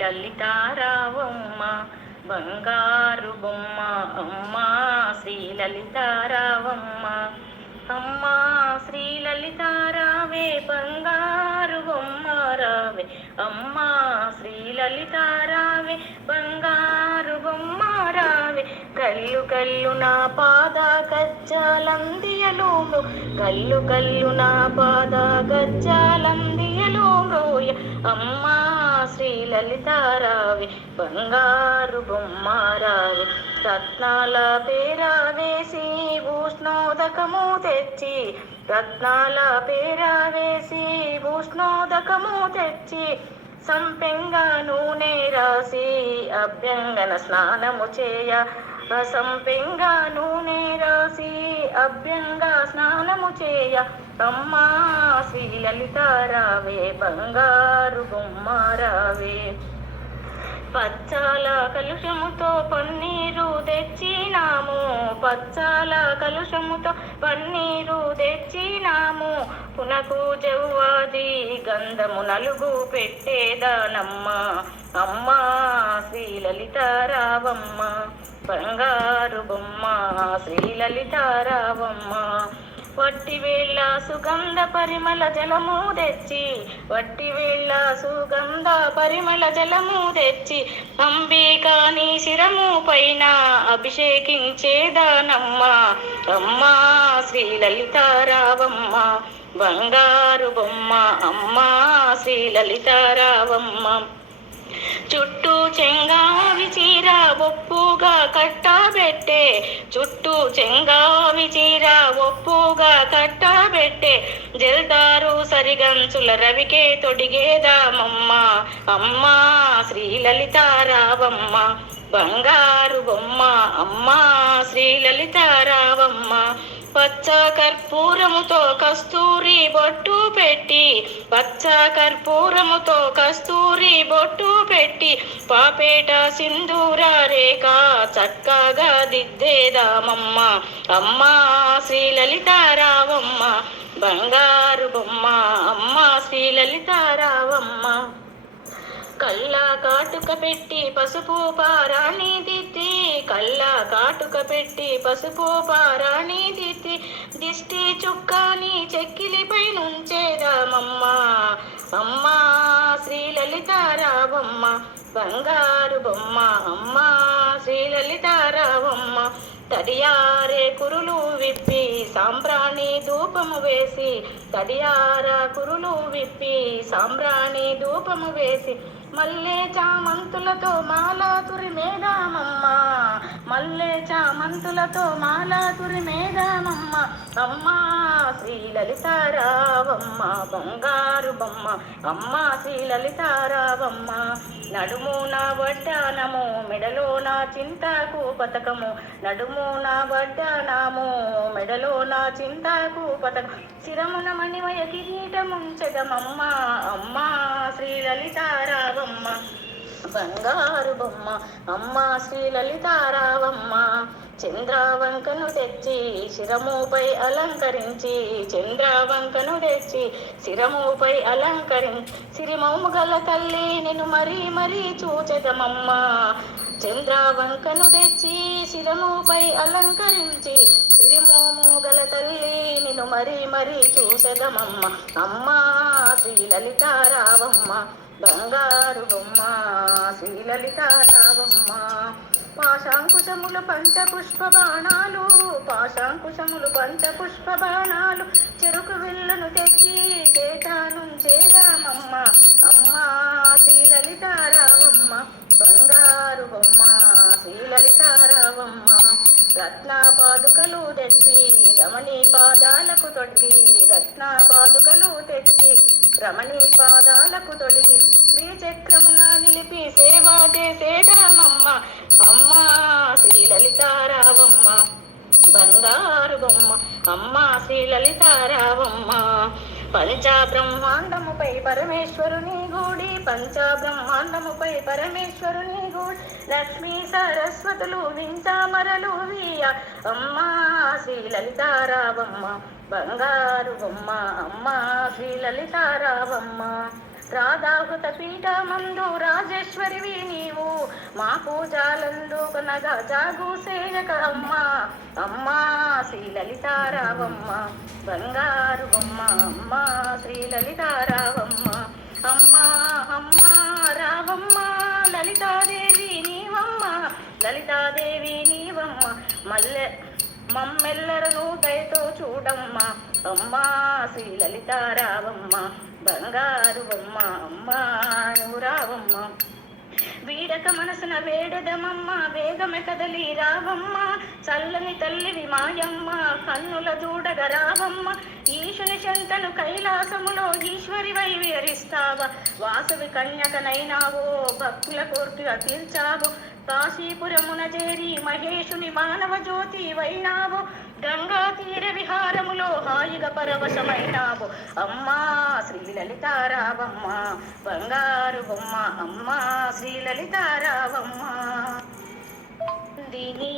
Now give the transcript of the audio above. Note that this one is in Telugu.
లలితారావమ్మ బంగారు బొమ్మ అమ్మ శ్రీ లలితారావమ్మ అమ్మ శ్రీ లలితారావే బంగారు బొమ్మ రావే. అమ్మ శ్రీ లలితారావే బంగారు బొమ్మ రావే. కల్లు కల్లు నా పాద గజ్జాలందియలోను కల్లు కల్లు నా పాద గజ్జాలందియలు అమ్మా శ్రీ లలితారావి బంగారు బొమ్మారావి రత్నాల పేరా వేసి ఉష్ణోదకము తెచ్చి రత్నాల పేరా వేసి ఉష్ణోదకము తెచ్చి సంపెంగా నూనె రాసి అభ్యంగన స్నానము చేయ సంపెంగా నూనె రాసి అభ్యంగ స్నానము చేయ అమ్మా శ్రీ లలితారావే బంగారు బొమ్మారావే పచ్చాల కలుషముతో పన్నీరు తెచ్చినాము. పచ్చాల కలుషముతో పన్నీరు తెచ్చినాము. పునకు జవ్వాది గంధము నలుగు పెట్టేదానమ్మ అమ్మ శ్రీ లలితారావమ్మ బంగారు బొమ్మ శ్రీ లలితారావమ్మ వట్టి వేళ్ళ సుగంధ పరిమళ జలము తెచ్చి వట్టి వేళ్ళ సుగంధ పరిమళ జలము తెచ్చి అంబికాని శిరము పైన అభిషేకించేదానమ్మ అమ్మ శ్రీ లలితారావమ్మ బంగారు బొమ్మ. అమ్మ శ్రీ లలితారావమ్మ చెంగావి చీర ఒప్పుగా కట్టబెట్టే. చుట్టూ చెంగావి చీర ఒప్పుగా కట్టబెట్టే. జల్దారు సరిగంచుల రవికే తొడిగేదామమ్మ. అమ్మ శ్రీ లలితారావమ్మ బంగారు బొమ్మ. అమ్మ శ్రీ లలితారావమ్మ పచ్చ కర్పూరముతో కస్తూరి బొట్టు పెట్టి పచ్చ కర్పూరముతో కస్తూరి బొట్టు పెట్టి పాపేట సింధూర రేఖ చక్కగా దిద్దేదామమ్మ అమ్మ శ్రీ లలితారావమ్మ బంగారు బొమ్మ అమ్మ శ్రీ కల్లా కాటుక పెట్టి పసుపు పారాణి దిద్ది కల్లా కాటుక పెట్టి పసుపు పారాణి దిద్ది దిష్టి చుక్కాని చెక్కిలిపై నుంచేదామమ్మ అమ్మ శ్రీ లలితారావమ్మ బంగారు బొమ్మ. అమ్మ శ్రీ లలితారావమ్మ తడియారే కురులు విప్పి సాంబ్రాణి ధూపము వేసి తడియార కురులు విప్పి సాంబ్రాణి ధూపము వేసి మల్లె చామంతులతో మాలా కాంతులతో మాలాతురి మేదామమ్మ అమ్మ శ్రీ లలితారావమ్మ బంగారు బొమ్మ. అమ్మ శ్రీ లలితారావమ్మ నడుము నా వడ్డానము మెడలో నా చింతకు పతకము. నడుము నా వడ్డానము మెడలో నా చింతకు పతకం శిరమున మణిమయ కిరీటముంచగమమ్మ అమ్మ శ్రీ లలితారావమ్మ బంగారు బొమ్మ అమ్మ శ్రీ లలితారావమ్మ చంద్రావంకను తెచ్చి శిరముపై అలంకరించి చంద్రావంకను తెచ్చి శిరముపై అలంకరించి సిరిమౌము గల తల్లి నేను మరీ మరీ చూచెదమమ్మ. చంద్రావంకను తెచ్చి శిరముపై అలంకరించి సిరిమోము గల తల్లి నిన్ను మరీ మరీ చూసెదమమ్మ అమ్మ శ్రీ లలితారావమ్మ బంగారు బొమ్మ శ్రీలలితారావమ్మ. పాశాంకుశములు పంచపుష్ప బాణాలు పాశాంకుశములు పంచపుష్ప బాణాలు చెరుకు విల్లును తెచ్చి చేతాను చేదామమ్మ. అమ్మ శ్రీలలితారావమ్మ. బంగారు బొమ్మ శ్రీలలితారావమ్మ. రత్నా రత్న పాదుకలు తెచ్చి రమణి పాదాలకు తొడిగి రత్న పాదుకలు తెచ్చి రమణీ పాదాలకు తొడిగి శ్రీచక్రమున నిలిపి సేవ చేసేదామమ్మ అమ్మ శ్రీ లలితారావమ్మ బంగారు బొమ్మ. అమ్మ శ్రీ లలితారావమ్మ పంచబ్రహ్మాండముపై పరమేశ్వరుని గుడి పంచబ్రహ్మాండముపై పరమేశ్వరుని గుడి లక్ష్మీ సరస్వతులు వించామరలు వీయ. అమ్మా శ్రీ లలితారావమ్మ బంగారు బొమ్మ అమ్మ శ్రీ లలితారావమ్మ. రాధాహృత పీఠమందు రాజేశ్వరివి నీవు. మా పూజలందు కొనగా జాగు సేయక అమ్మ. అమ్మా శ్రీ లలితారావమ్మ. బంగారు బొమ్మ అమ్మ శ్రీ లలితారావమ్మ. అమ్మా అమ్మా రావమ్మ. లలితాదేవి నీవమ్మ. లలితాదేవి నీవమ్మ. మల్లె మమ్మెల్లరను దయతో చూడమ్మా. అమ్మా శ్రీ లలితారావమ్మ. బంగారు బొమ్మ అమ్మ నువ్వు రావమ్మ వీడక మనసున వేడదమమ్మ వేగమె కదలి రావమ్మ. చల్లని తల్లివి మాయమ్మ కన్నుల చూడగ రావమ్మ. ఈశుని చెంతను కైలాసములో ఈశ్వరి వై విహరిస్తావా? వాసవి కన్యకనైనావో భక్తుల కోర్టుగా తీర్చావు? కాశీపురమున చేరి మహేషుని మానవ జ్యోతి వైనావు? గంగా తీర విహారములో హాయిగా పరవశమైనావు. అమ్మా శ్రీలలితారావమ్మ బంగారు బొమ్మ అమ్మా శ్రీలలితారావమ్మ దిని